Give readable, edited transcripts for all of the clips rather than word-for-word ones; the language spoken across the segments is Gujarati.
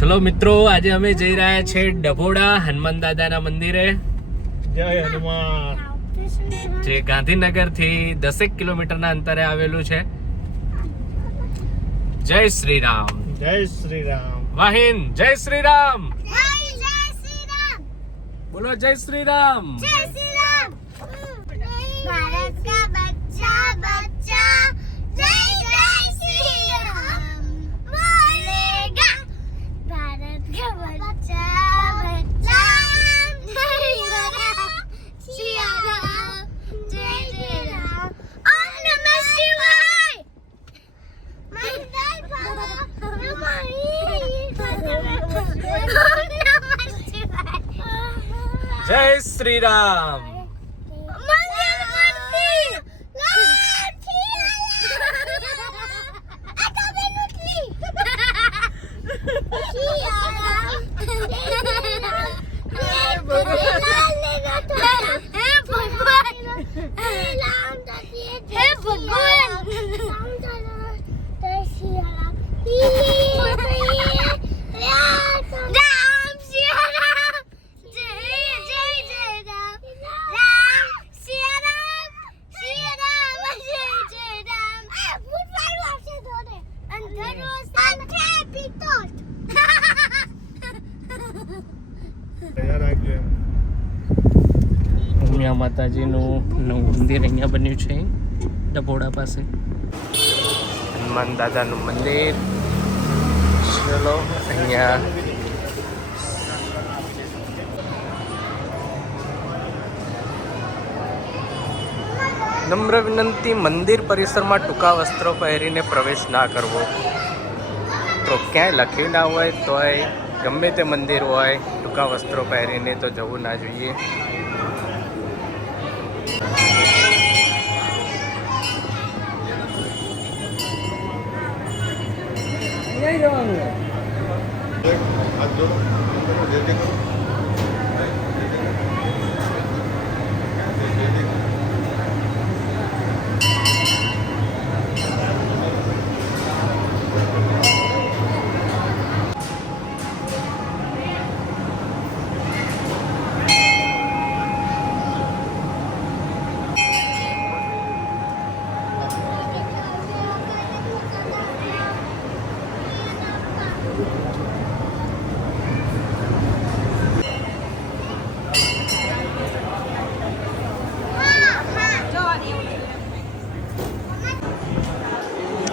ચલો મિત્રો, આજે અમે જઈ રહ્યા છે ડભોડા હનુમાન દાદાના મંદિરે. જય હનુમાન. જે ગાંધીનગર થી 10 કિલોમીટરના અંતરે આવેલું છે. જય શ્રી રામ. જય શ્રી રામ. વાહિન જય શ્રી રામ. બોલો જય શ્રી રામ. भारत का बच्चा बच्चा जय जय श्री राम बोलेगा. भारत का बच्चा बच्चा जय श्री राम जय जय राम. ओम नमः शिवाय. मंगल જય શ્રી રામ. ઉમિયા માતાજીનું નવું મંદિર અહીંયા બન્યું છે ડભોડા પાસે. હનુમાન દાદાનું મંદિર. ચલો અહીંયા નમ્ર વિનંતી, મંદિર પરિસરમાં ટૂંકા વસ્ત્રો પહેરીને પ્રવેશ ના કરવો. તો ક્યાંય લખ્યું ના હોય તોય ગમે તે મંદિર હોય, ટૂંકા વસ્ત્રો પહેરીને તો જવું ના જોઈએ.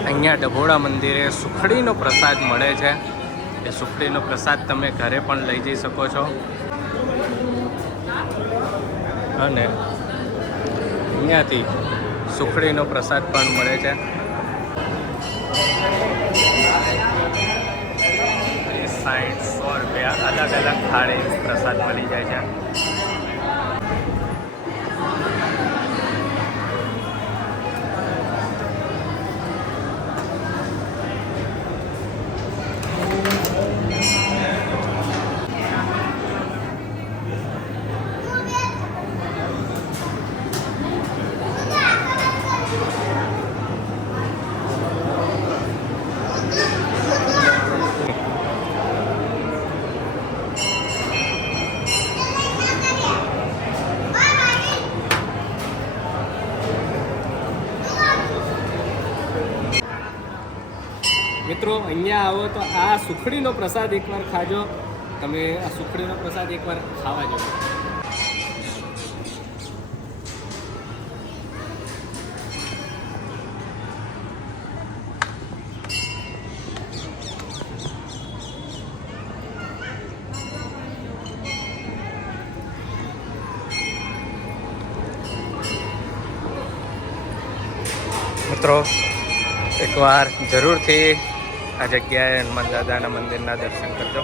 અહીંયા ડભોડા મંદિરે સુખડીનો પ્રસાદ મળે છે. એ સુખડીનો પ્રસાદ તમે ઘરે પણ લઈ જઈ શકો છો. અને અહીંયાથી સુખડીનો પ્રસાદ પણ મળે છે. 60-100 રૂપિયા અલગ અલગ થાળી પ્રસાદ મળી જાય છે. મિત્રો, અહીંયા આવો તો આ સુખડીનો પ્રસાદ એકવાર ખાજો. તમે આ સુખડીનો પ્રસાદ એકવાર ખાવા જજો. મિત્રો, એકવાર જરૂરથી આ જગ્યાએ હનુમાન દાદાના મંદિરના દર્શન કરજો.